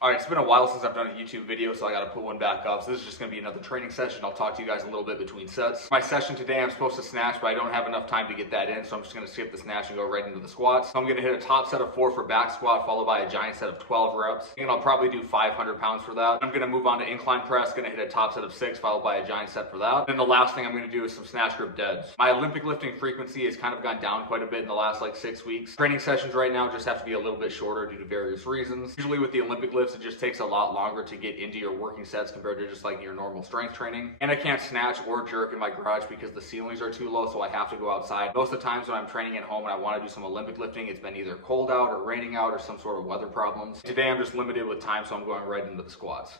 All right, it's been a while since I've done a YouTube video, so I got to put one back up. So this is just going to be another training session. I'll talk to you guys a little bit between sets. My session today, I'm supposed to snatch, but I don't have enough time to get that in, so I'm just going to skip the snatch and go right into the squats. So I'm going to hit a top set of 4 for back squat, followed by a giant set of 12 reps. And I'll probably do 500 pounds for that. I'm going to move on to incline press, going to hit a top set of 6, followed by a giant set for that. Then the last thing I'm going to do is some snatch grip deads. My Olympic lifting frequency has kind of gone down quite a bit in the last like 6 weeks. Training sessions right now just have to be a little bit shorter due to various reasons. Usually with the Olympic lifts, it just takes a lot longer to get into your working sets compared to just like your normal strength training. And I can't snatch or jerk in my garage because the ceilings are too low, so I have to go outside. Most of the times when I'm training at home and I want to do some Olympic lifting, it's been either cold out or raining out or some sort of weather problems. Today I'm just limited with time, so I'm going right into the squats.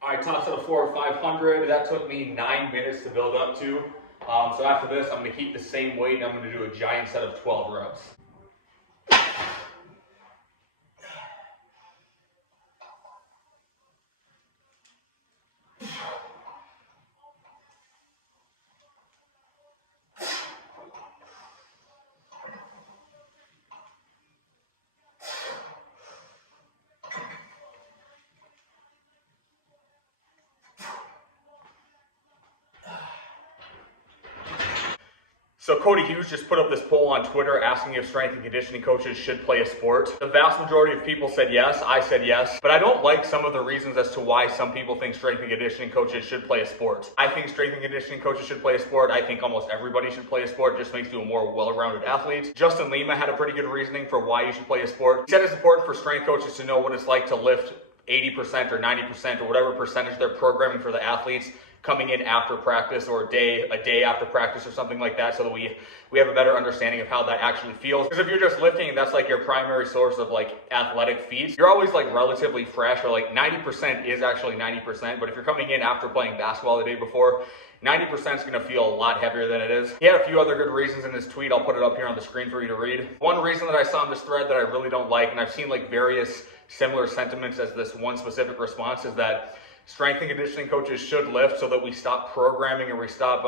All right, top set of 4 or 500. That took me 9 minutes to build up to. So after this, I'm going to keep the same weight and I'm going to do a giant set of 12 reps. So Cody Hughes just put up this poll on Twitter asking if strength and conditioning coaches should play a sport. The vast majority of people said yes, I said yes, but I don't like some of the reasons as to why some people think strength and conditioning coaches should play a sport. I think strength and conditioning coaches should play a sport. I think almost everybody should play a sport. It just makes you a more well-rounded athlete. Justin Lima had a pretty good reasoning for why you should play a sport. He said it's important for strength coaches to know what it's like to lift 80% or 90% or whatever percentage they're programming for the athletes coming in after practice or a day after practice or something like that, so that we have a better understanding of how that actually feels. Because if you're just lifting and that's like your primary source of like athletic feats, you're always like relatively fresh, or like 90% is actually 90%. But if you're coming in after playing basketball the day before, 90% is going to feel a lot heavier than it is. He had a few other good reasons in his tweet. I'll put it up here on the screen for you to read. One reason that I saw in this thread that I really don't like, and I've seen like various similar sentiments as this one specific response, is that strength and conditioning coaches should lift so that we stop programming and we stop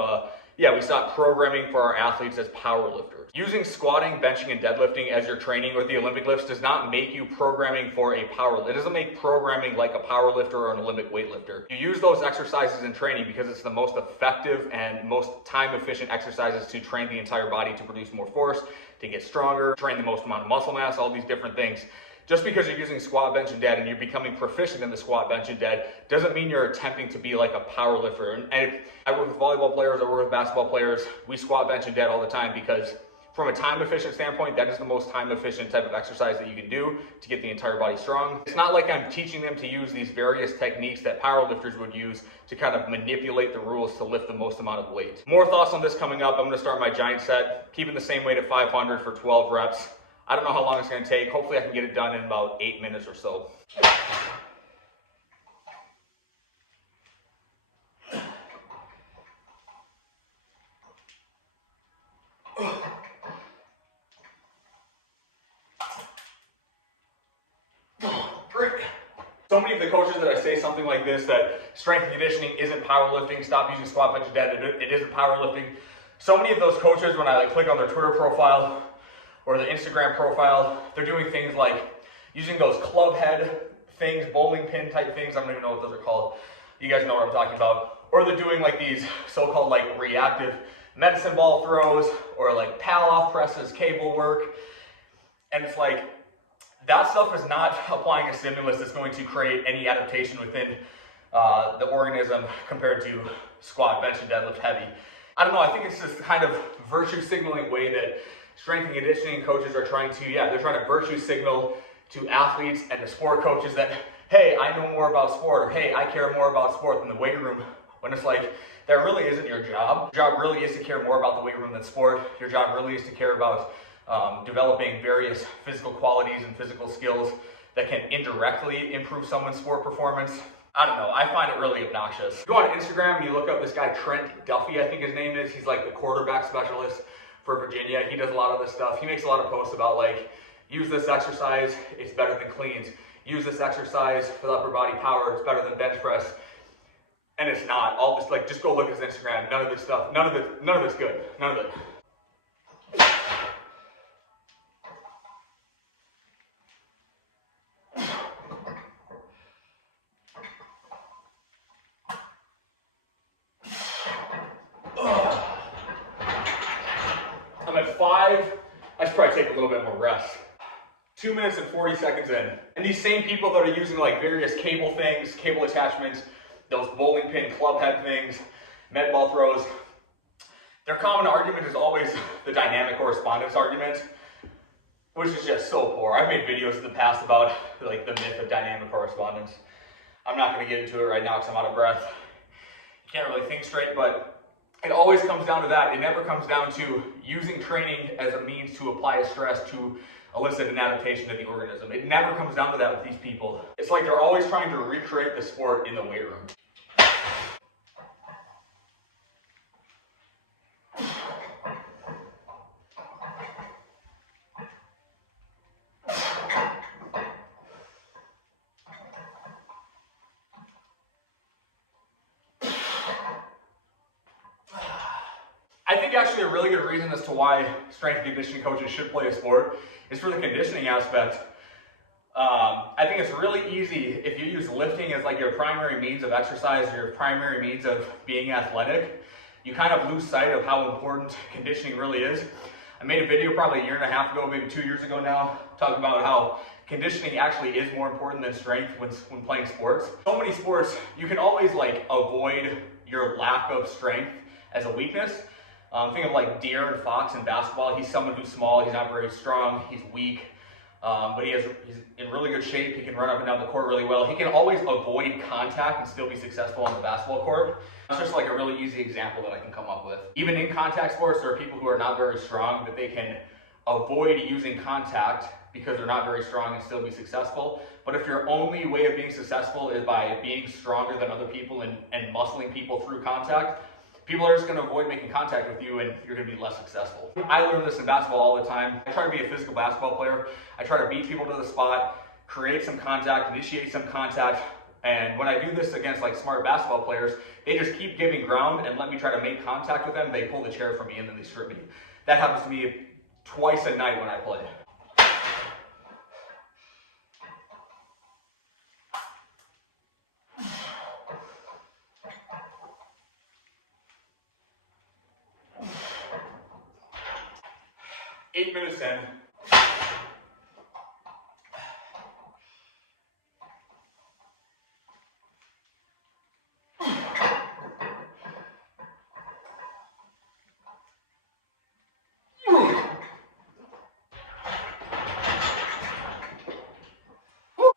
programming for our athletes as power lifters. Using squatting, benching, and deadlifting as your training or the Olympic lifts does not make you programming for a power lift. It doesn't make programming like a power lifter or an Olympic weightlifter. You use those exercises in training because it's the most effective and most time efficient exercises to train the entire body to produce more force, to get stronger, train the most amount of muscle mass, all these different things. Just because you're using squat, bench, and dead and you're becoming proficient in the squat, bench, and dead doesn't mean you're attempting to be like a power lifter. And if I work with volleyball players, I work with basketball players, we squat, bench, and dead all the time because from a time efficient standpoint, that is the most time efficient type of exercise that you can do to get the entire body strong. It's not like I'm teaching them to use these various techniques that power lifters would use to kind of manipulate the rules to lift the most amount of weight. More thoughts on this coming up. I'm going to start my giant set, keeping the same weight at 500 for 12 reps. I don't know how long it's going to take. Hopefully I can get it done in about 8 minutes or so. So many of the coaches that I say something like this, that strength and conditioning isn't powerlifting, stop using squat, bench, and dead, it isn't powerlifting. So many of those coaches, when I click on their Twitter profile or the Instagram profile, they're doing things like using those club head things, bowling pin type things. I don't even know what those are called. You guys know what I'm talking about. Or they're doing like these so-called like reactive medicine ball throws or like pal-off presses, cable work. And it's like, that stuff is not applying a stimulus that's going to create any adaptation within the organism compared to squat, bench, and deadlift heavy. I don't know, I think it's this kind of virtue signaling way that strength and conditioning coaches are trying to, they're trying to virtue signal to athletes and the sport coaches that, hey, I know more about sport, or hey, I care more about sport than the weight room, when it's like, that really isn't your job. Your job really is to care more about the weight room than sport. Your job really is to care about developing various physical qualities and physical skills that can indirectly improve someone's sport performance. I don't know, I find it really obnoxious. Go on Instagram and you look up this guy, Trent Duffy, I think his name is. He's like the quarterback specialist for Virginia. He does a lot of this stuff. He makes a lot of posts about like, use this exercise, it's better than cleans. Use this exercise for the upper body power, it's better than bench press. And it's not. All this, like, just go look at his Instagram. None of this stuff, none of it's good. None of it. I'm at 5. I should probably take a little bit more rest. 2 minutes and 40 seconds in. And these same people that are using like various cable things, cable attachments, those bowling pin club head things, med ball throws, their common argument is always the dynamic correspondence argument, which is just so poor. I've made videos in the past about like the myth of dynamic correspondence. I'm not going to get into it right now because I'm out of breath. Can't really think straight, but it always comes down to that. It never comes down to using training as a means to apply a stress to elicit an adaptation to the organism. It never comes down to that with these people. It's like they're always trying to recreate the sport in the weight room. I think actually a really good reason as to why strength and conditioning coaches should play a sport is for the conditioning aspect. I think it's really easy if you use lifting as like your primary means of exercise, your primary means of being athletic, you kind of lose sight of how important conditioning really is. I made a video probably a year and a half ago, maybe 2 years ago now, talking about how conditioning actually is more important than strength when playing sports. So many sports, you can always like avoid your lack of strength as a weakness. Think of like deer and fox in basketball. He's someone who's small, he's not very strong, he's weak, but he's in really good shape. He can run up and down the court really well. He can always avoid contact and still be successful on the basketball court. That's just like a really easy example that I can come up with. Even in contact sports, there are people who are not very strong, but they can avoid using contact because they're not very strong and still be successful. But if your only way of being successful is by being stronger than other people and muscling people through contact, people are just going to avoid making contact with you and you're going to be less successful. I learn this in basketball all the time. I try to be a physical basketball player. I try to beat people to the spot, create some contact, initiate some contact. And when I do this against like smart basketball players, they just keep giving ground and let me try to make contact with them. They pull the chair from me and then they strip me. That happens to me twice a night when I play. Eight minutes in.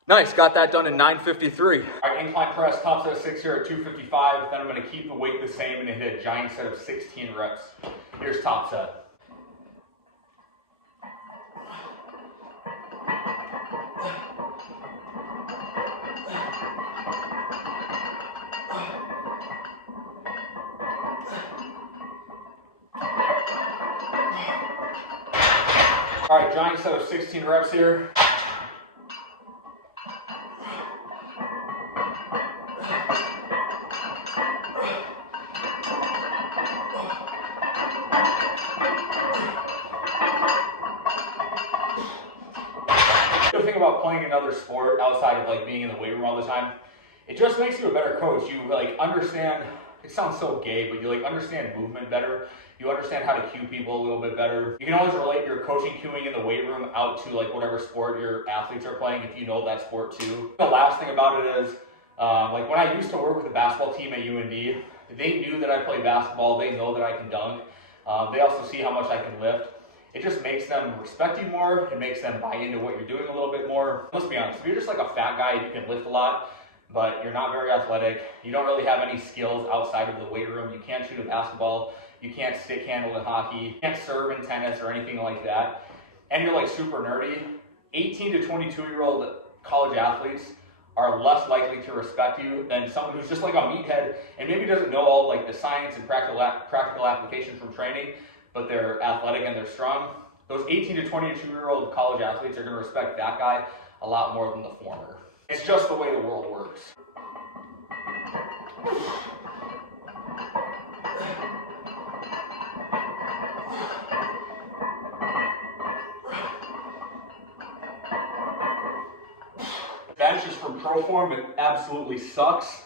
Nice, got that done in 9:53. All right, incline press, top set of 6 here at 255. Then I'm going to keep the weight the same and hit a giant set of 16 reps. Here's top set. All right, giant set of 16 reps here. The thing about playing another sport outside of like being in the weight room all the time, it just makes you a better coach. You like understand, it sounds so gay, but you like understand movement better. You understand how to cue people a little bit better. You can always relate your coaching cueing in the weight room out to like whatever sport your athletes are playing if you know that sport too. The last thing about it is, like when I used to work with the basketball team at UND, they knew that I play basketball. They know that I can dunk. They also see how much I can lift. It just makes them respect you more. It makes them buy into what you're doing a little bit more. Let's be honest, if you're just like a fat guy, you can lift a lot, but you're not very athletic. You don't really have any skills outside of the weight room. You can't shoot a basketball. You can't stick handle in hockey. You can't serve in tennis or anything like that. And you're like super nerdy. 18 to 22-year-old college athletes are less likely to respect you than someone who's just like a meathead and maybe doesn't know all like the science and practical application from training, but they're athletic and they're strong. Those 18 to 22-year-old college athletes are going to respect that guy a lot more than the former. It's just the way the world works. Bench is from Proform. It absolutely sucks.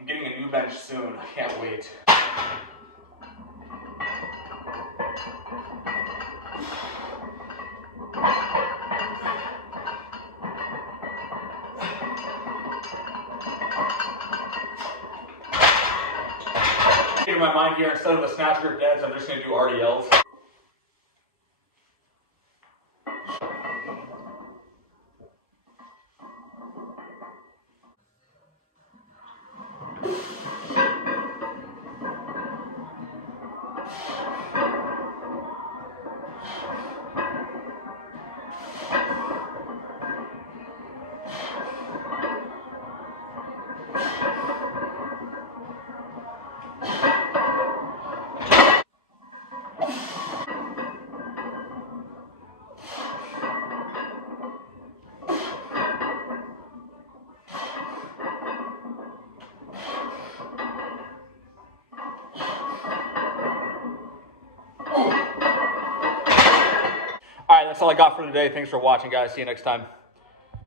I'm getting a new bench soon. I can't wait. In my mind here, instead of the snatch grip deads, I'm just going to do RDLs. All right, that's all I got for today. Thanks for watching, guys. See you next time.